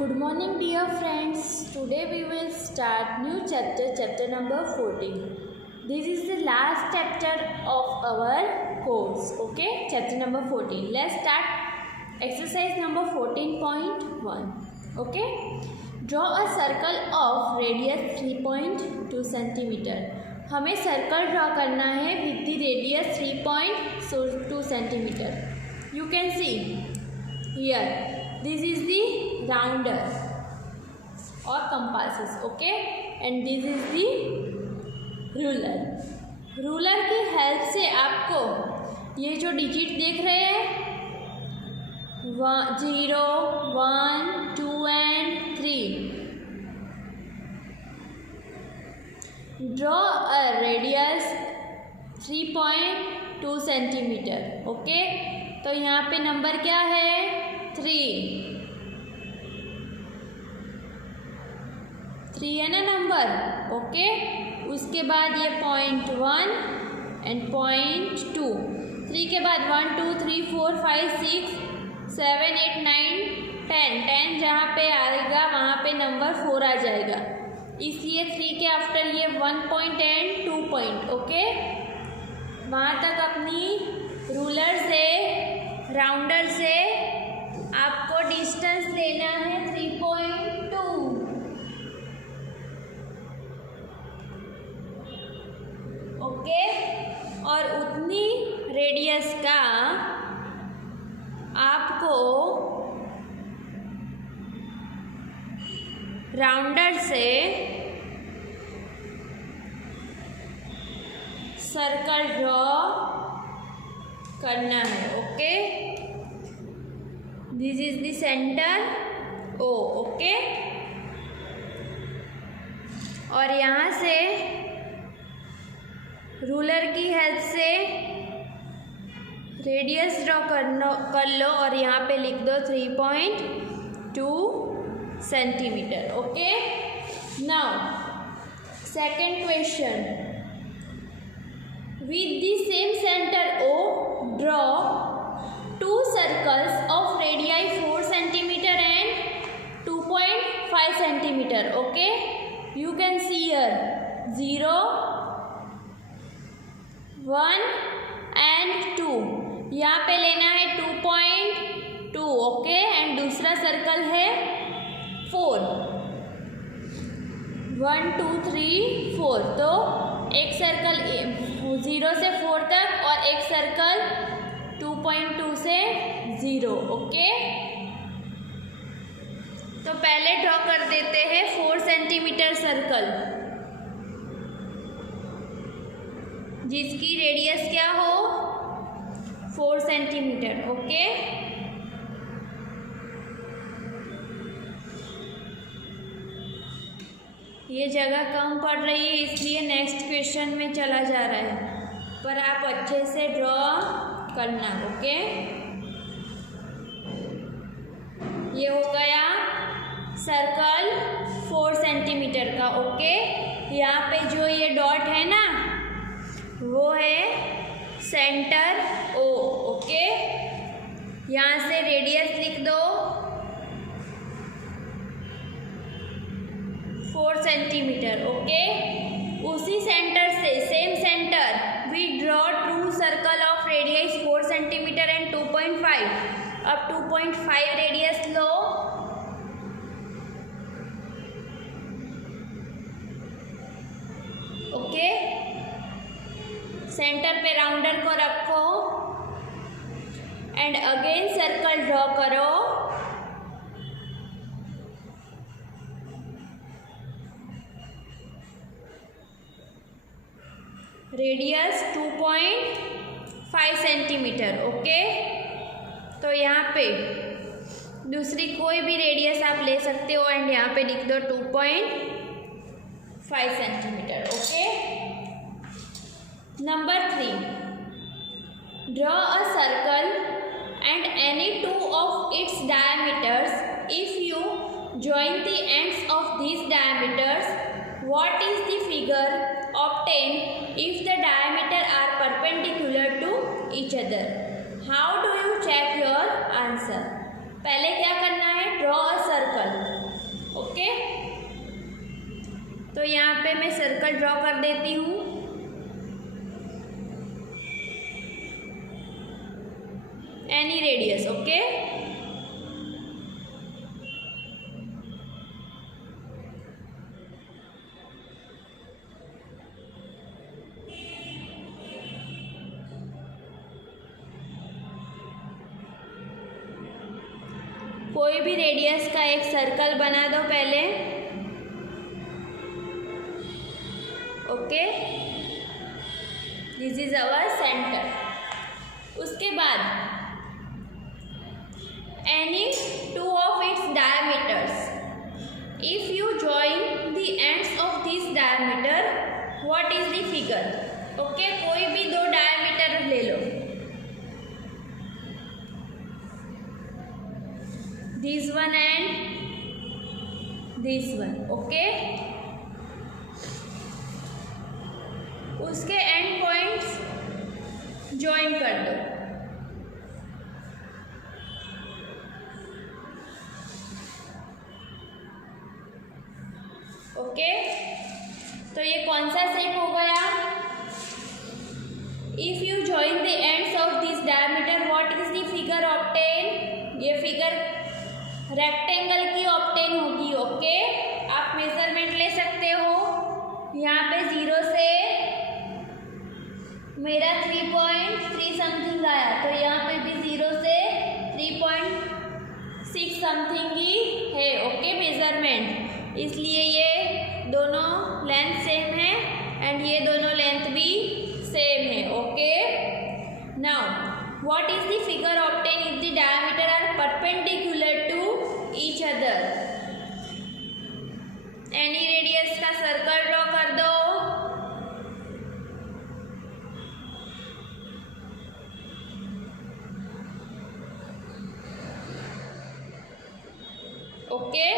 Good morning dear friends. Today we will start new chapter number 14. This is the last chapter of our course. Okay, chapter number 14. Let's start exercise number 14.1. Okay, draw a circle of radius 3.2 centimeter. हमें circle draw करना है with the radius 3.2 centimeter. You can see here. This is the rounder or compasses, okay, and this is the ruler. Ruler की help से आपको ये जो digit देख रहे हैं 0, 1, 2 and 3. Draw a radius 3.2 centimeter. Okay, तो यहाँ पे नंबर क्या है 3 है ना नंबर. ओके, उसके बाद ये 0.1 एंड 0.2. 3 के बाद 1, 2, 3, 4, 5, 6, 7, 8, 9, 10 जहाँ पे आएगा वहाँ पे नंबर 4 आ जाएगा. इसलिए 3 के आफ्टर ये 1 पॉइंट एंड 2 पॉइंट. ओके, वहाँ तक अपनी रूलर से राउंडर से आपको डिस्टेंस लेना है 3.2. ओके, और उतनी रेडियस का आपको राउंडर से सर्कल ड्रॉ करना है. Okay, this is the centre O. Okay, और यहाँ से रूलर की हेल्प से रेडियस ड्रॉ कर लो और यहाँ पे लिख दो 3.2 centimetre. Okay, now second question. With the same center O, draw 2 circles of radii 4 cm and 2.5 cm. Okay, you can see here 0, 1 and 2. यहाँ पे लेना है 2.2. ओके, एंड दूसरा सर्कल है 4. 1, 2, 3, 4. तो एक सर्कल 0 से 4 तक और एक सर्कल 2.2 से 0. ओके, तो पहले ड्रॉ कर देते हैं 4 सेंटीमीटर सर्कल जिसकी रेडियस क्या हो 4 सेंटीमीटर. ओके, ये जगह कम पड़ रही है इसलिए नेक्स्ट क्वेश्चन में चला जा रहा है, पर आप अच्छे से ड्रॉ करना. ओके, ये हो गया सर्कल 4 सेंटीमीटर का. ओके, यहाँ पे जो ये डॉट है ना वो है सेंटर O. ओके, यहाँ से रेडियस लिख दो 4 सेंटीमीटर. ओके, उसी सेंटर से same centre we draw 2 circle of radius 4 centimetre and 2.5. अब 2.5 रेडियस लो. ओके, सेंटर पे राउंडर को रखो एंड अगेन सर्कल ड्रॉ करो. Radius 2.5 centimetre. ओके, तो यहाँ पे दूसरी कोई भी रेडियस आप ले सकते हो एंड यहाँ पे लिख दो 2.5 centimetre. Okay, number 3. Draw a circle and any 2 of its diameters. If you join the ends of these diameters, what is the figure obtained if the diameter are perpendicular to each other? How do you check your answer? पहले क्या करना है, draw a circle. Okay, तो यहाँ पे मैं circle draw कर देती हूँ। Any radius, okay. कोई भी रेडियस का एक सर्कल बना दो पहले, okay. This is our centre. उसके बाद any two of its diameters, if you join the ends of this diameter, what is the figure, okay. कोई भी दो डायमीटर ले लो, this one and this one, okay. उसके एंड पॉइंट्स ज्वाइन कर दो, ओके। तो ये कौन सा शेप हो गया? If you join the ends of this diameter, what is the figure obtain? ये फिगर रेक्टेंगल की ऑब्टेन होगी, ओके। आप मेजरमेंट ले सकते हो। यहाँ पे 0 से मेरा 3.3 समथिंग आया, तो यहाँ पे भी 0 से 3.6 समथिंग ही है, ओके, मेजरमेंट। इसलिए ये दोनों लेंथ सेम है एंड ये दोनों लेंथ भी सेम है, okay. Now what is the figure obtained if the diameter are perpendicular to each other? Any radius का सर्कल ड्रॉ कर दो, ओके।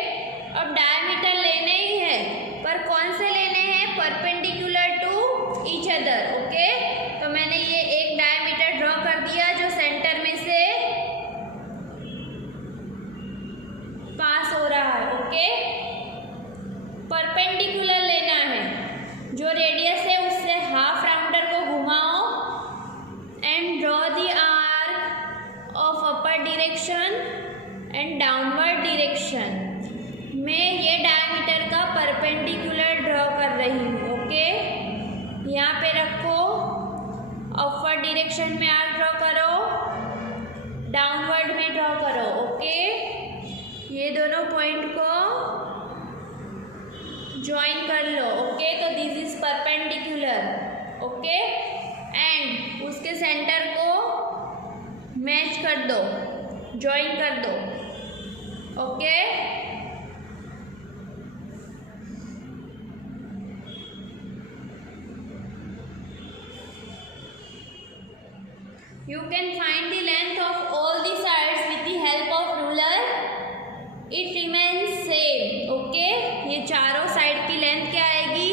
अब डायमीटर लेने ही है, पर कौन से लेने हैं? Perpendicular to each other, okay. तो मैंने ये एक डायमीटर ड्रॉ कर दिया जो सेंटर में से पास हो रहा है, ओके। परपेंडिकुलर लेना है, जो रेडियस है उससे हाफ राउंडर को घुमाओ and draw the arc of upper direction and downward direction. मैं ये डायमीटर का परपेंडिकुलर ड्रॉ कर रही हूँ, ओके। यहाँ पे रखो, अपवर्ड डायरेक्शन में आर्क ड्रॉ करो, डाउनवर्ड में ड्रॉ करो, ओके। ये दोनों पॉइंट को ज्वाइन कर लो, ओके। तो this is perpendicular, okay. And उसके सेंटर को मैच कर दो, ज्वाइन कर दो, okay. You can find the length of all the sides with the help of ruler. It remains same, okay? ये चारों साइड की लेंथ क्या आएगी?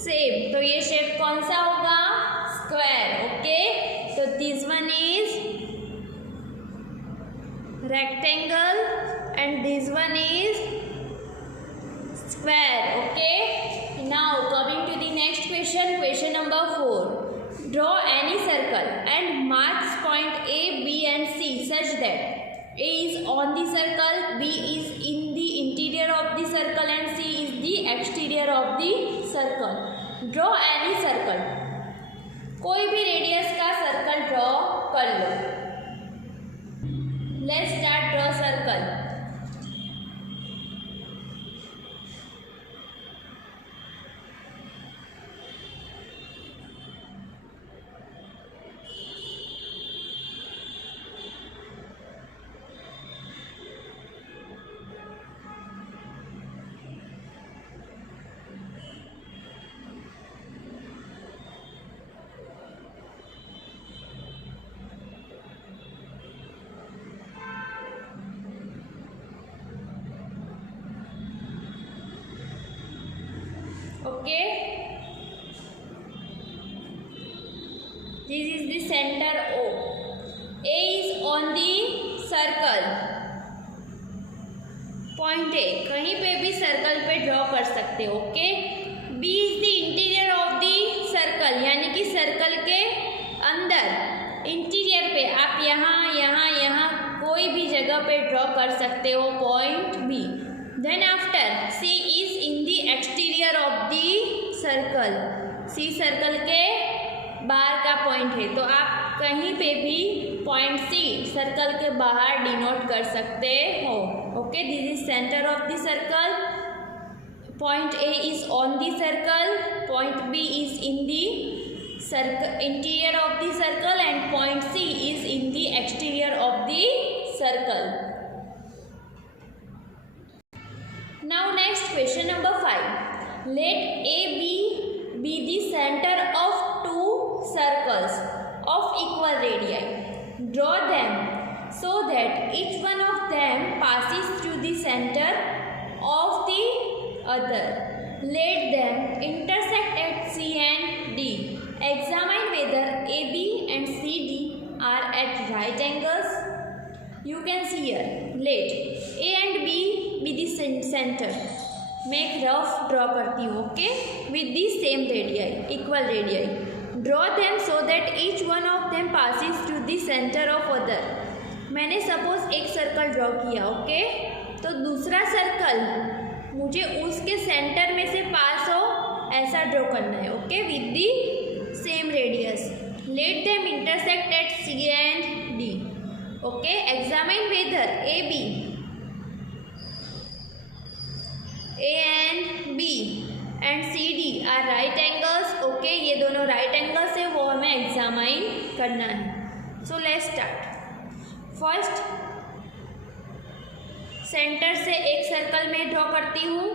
सेम। तो ये शेप कौन सा होगा? Square, okay. तो this one is rectangle and this one is square, okay. Now coming to the next question, question number 4. Draw any circle and marks point A, B and C such that A is on the circle, B is in the interior of the circle and C is the exterior of the circle. Draw any circle. कोई भी radius का circle draw कर लो। Let's start draw circle. Okay, this is the center O. A is on the circle. Point A कहीं पे भी circle पे draw कर सकते हो। Okay, B is the interior of the circle, यानी कि सर्कल के अंदर इंटीरियर पे आप यहाँ यहाँ यहाँ कोई भी जगह पे ड्रॉ कर सकते हो point B. Then after C is in the exterior of the circle, C circle के बाहर का पॉइंट है, तो आप कहीं पे भी पॉइंट सी सर्कल के बाहर डिनोट कर सकते हो। Okay, this is centre of the circle, point A is on the circle, point B is in the circle interior of the circle and point C is in the exterior of the circle. Now next question number 5, let A B the centre of two circles of equal radii. Draw them so that each one of them passes through the center of the other. Let them intersect at C and D. Examine whether AB and CD are at right angles. You can see here. Let A and B be the center. मैं एक rough draw करती हूँ, okay, with the same radii, equal radii. Draw them so that each one of them passes through the center of other. मैंने suppose एक circle draw किया, okay, तो दूसरा circle मुझे उसके सेंटर में से पास हो ऐसा ड्रॉ करना है, okay, with the same radius. Let them intersect at C and D. Okay, examine whether A and B and C D are right angles. Okay, ये दोनों राइट एंगल्स है, वो हमें एग्जामाइन करना है. So let's start. First centre से एक circle में ड्रॉ करती हूँ.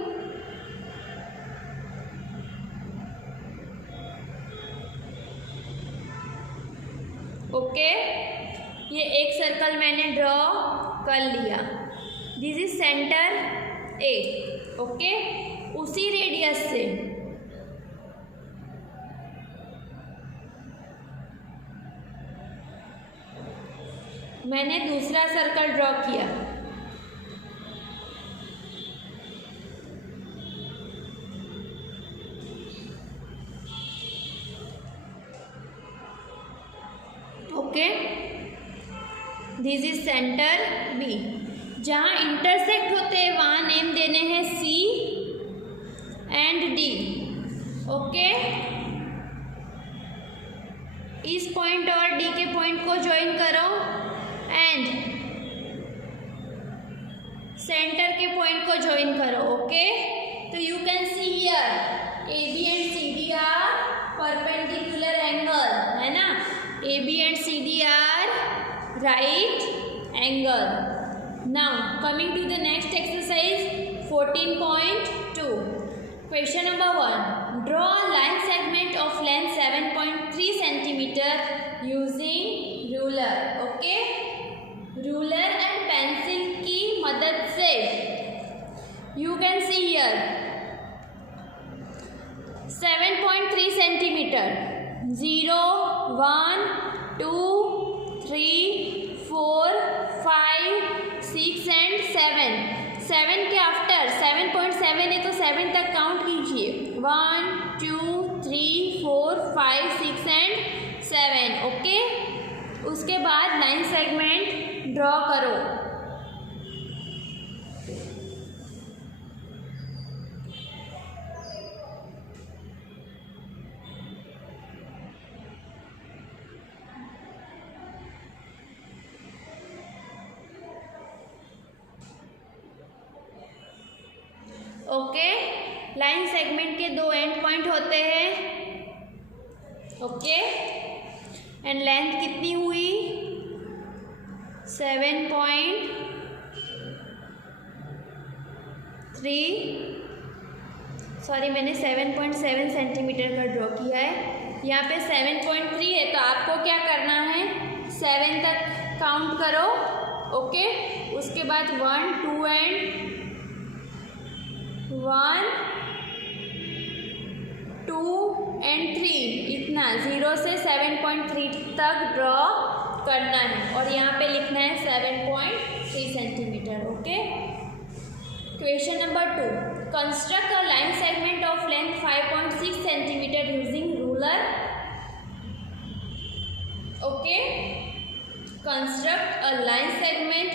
ओके, ये एक सर्कल मैंने ड्रॉ कर लिया. This is centre A. Okay, उसी रेडियस से मैंने दूसरा सर्कल ड्रॉ किया. Okay, this is centre B. जहाँ इंटरसेक्ट होते हैं वहाँ नेम देने हैं सी एंड डी. ओके, इस पॉइंट और डी के पॉइंट को ज्वाइन करो एंड सेंटर के पॉइंट को ज्वाइन करो. ओके, तो you can see here A B and C D are perpendicular angle, है ना. A B and C D are right angle. Now coming to the next exercise 14.2. Question number 1. Draw a line segment of length 7.3 cm using ruler. Okay, ruler and pencil की मदद से you can see here 7.3 cm. 0, 1, 2, 3, 4, 5, 6 and 7. 7 के after 7.7 है तो 7 तक count कीजिए. 1, 2, 3, 4, 5, 6 and 7. Okay, उसके बाद लाइन सेगमेंट ड्रॉ करो. ओके, लाइन सेगमेंट के दो एंड पॉइंट होते हैं. ओके, एंड लेंथ कितनी हुई 7.3. सॉरी, मैंने 7.7 सेंटीमीटर का ड्रॉ किया है. यहाँ पे 7.3 है तो आपको क्या करना है 7 तक काउंट करो. ओके, उसके बाद 1, 2 एंड 1, 2 एंड 3, इतना 0 से 7.3 तक ड्रॉ करना है और यहाँ पे लिखना है 7.3 centimetre. Okay, Question number 2. Construct a line segment of length 5.6 centimeter using ruler. Okay. Construct a line segment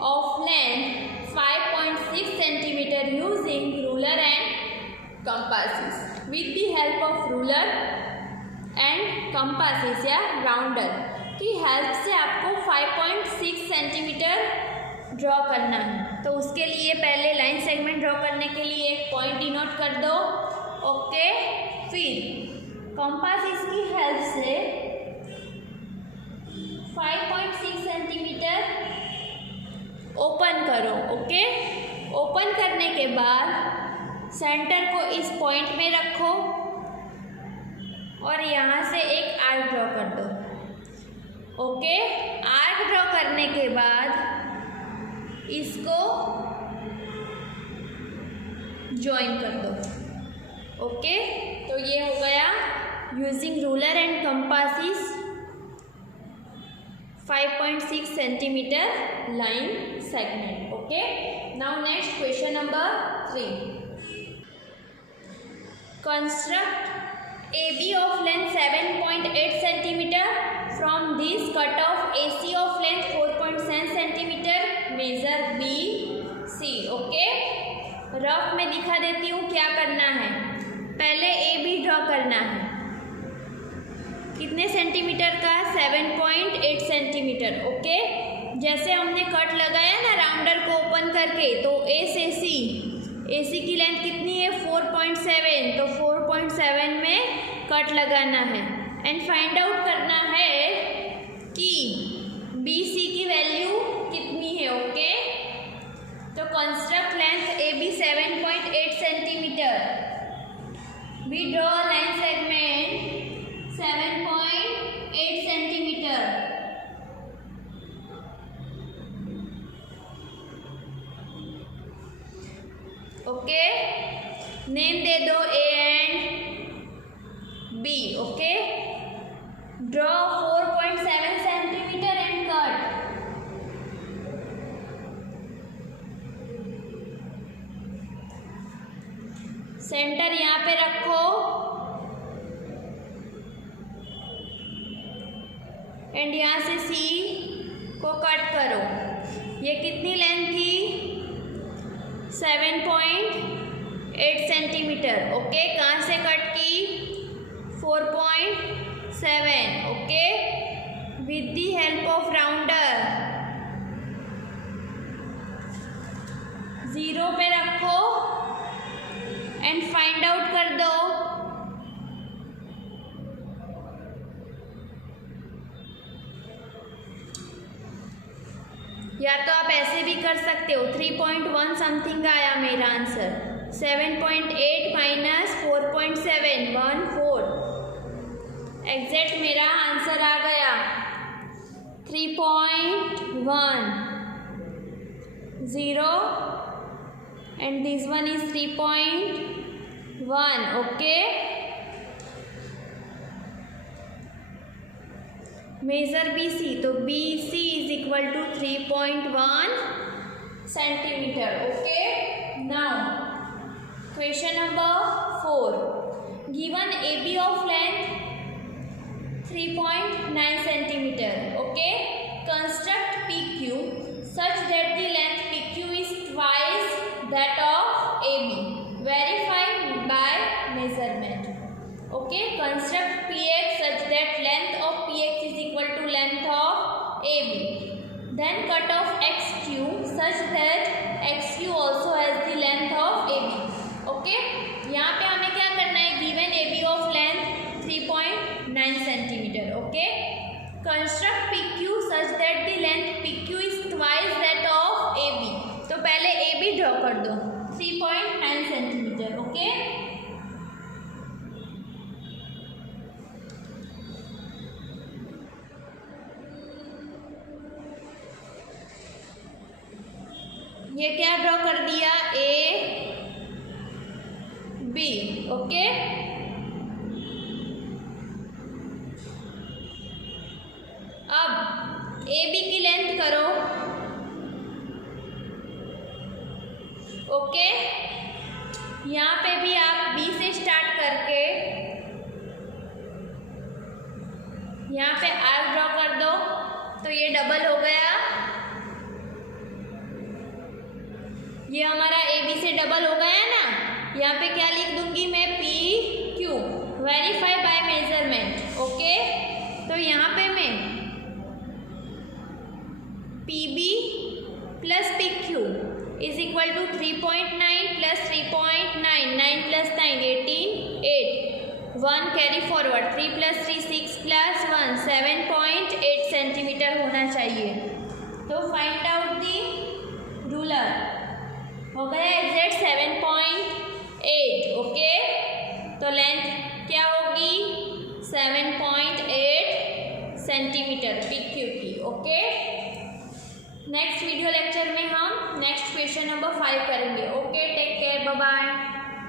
of length 5.6 centimeter using ruler and compasses. With the help of ruler and compasses या rounder की help से आपको 5.6 centimetre draw करना है। तो उसके लिए पहले लाइन सेगमेंट ड्रॉ करने के लिए एक पॉइंट डिनोट कर दो। ओके, फिर कंपास इसकी हेल्प से 5.6 सेंटीमीटर ओपन करो। ओके, ओपन करने के बाद सेंटर को इस पॉइंट में रखो और यहाँ से एक आर्क ड्रॉ कर दो। ओके, आर्क ड्रॉ करने के बाद इसको ज्वाइन कर दो। ओके, तो ये हो गया using ruler and compasses 5.6 centimetre line segment. Okay, now next question number 3. Construct AB of length 7.8 centimeter. From this cut off AC of length 4.7 centimeter. Measure BC. Okay, rough में दिखा देती हूँ क्या करना है। पहले AB ड्रॉ करना है। कितने सेंटीमीटर का? 7.8 सेंटीमीटर। ओके, जैसे हमने कट लगाया ना राउंडर को ओपन करके, तो A से C, AC की लेंथ कितनी है? 4.7, तो 4.7 में कट लगाना है एंड फाइंड आउट करना है कि BC की वैल्यू कितनी है। ओके, तो construct length AB 7.8 centimetre. We draw line segment 7.8 centimetre. Okay, name दे दो A and B. Okay, draw 4.7 centimetre and cut. Centre यहाँ पे रखो एंड यहाँ से C को कट करो। ये कितनी लेंथ थी? 7.8 सेंटीमीटर। ओके, कहाँ से कट की? 4.7. Okay, with the help of rounder 0 पे रखो एंड फाइंड आउट कर दो। या तो आप ऐसे भी कर सकते हो। 3.1 समथिंग आया मेरा आंसर। 7.8 माइनस 4.7 1/4 एग्जैक्ट मेरा आंसर आ गया 3.1 0 and this one is 3.1. Okay, measure BC, तो BC is equal to 3.1 centimetre. Okay, now question number 4. Given AB of length 3.9 centimeter. Okay, construct PQ such that the length PQ is twice that of AB. Verify by measurement. Okay, construct PX such that length of PX is equal to length of AB. Then cut off XQ such that XQ also has the length of AB. Okay, यहाँ पे हमें क्या करना है? Given AB of length 3.9 centimeter. Okay, construct PQ such that the length PQ is twice that of AB. तो पहले AB draw कर दो 3.9 सेंटीमीटर. ओके, ये क्या ड्रॉ कर दिया? AB. ओके, अब AB की लेंथ करो. ओके, यहाँ पे भी आप बी से स्टार्ट करके यहाँ पे आर्क ड्रॉ कर दो, तो ये डबल हो गया, ये हमारा ए बी से डबल हो गया ना। यहाँ पे क्या लिख दूंगी मैं, P Q, verify by measurement. Okay, तो यहाँ पे मैं P B plus P Q is equal to 3.9 plus 3.9, 9 plus 9 18, 8, 1 carry forward, 3 plus 3 6 plus 1 7.8 centimetre होना चाहिए। तो फाइंड आउट दी रूलर, हो गया एग्जैक्ट 7.8। ओके, तो लेंथ क्या होगी, 7.8 सेंटीमीटर पी क्यू की। ओके, नेक्स्ट वीडियो लेक्चर में हम नेक्स्ट क्वेश्चन नंबर 5 करेंगे। Okay, take care, bye bye.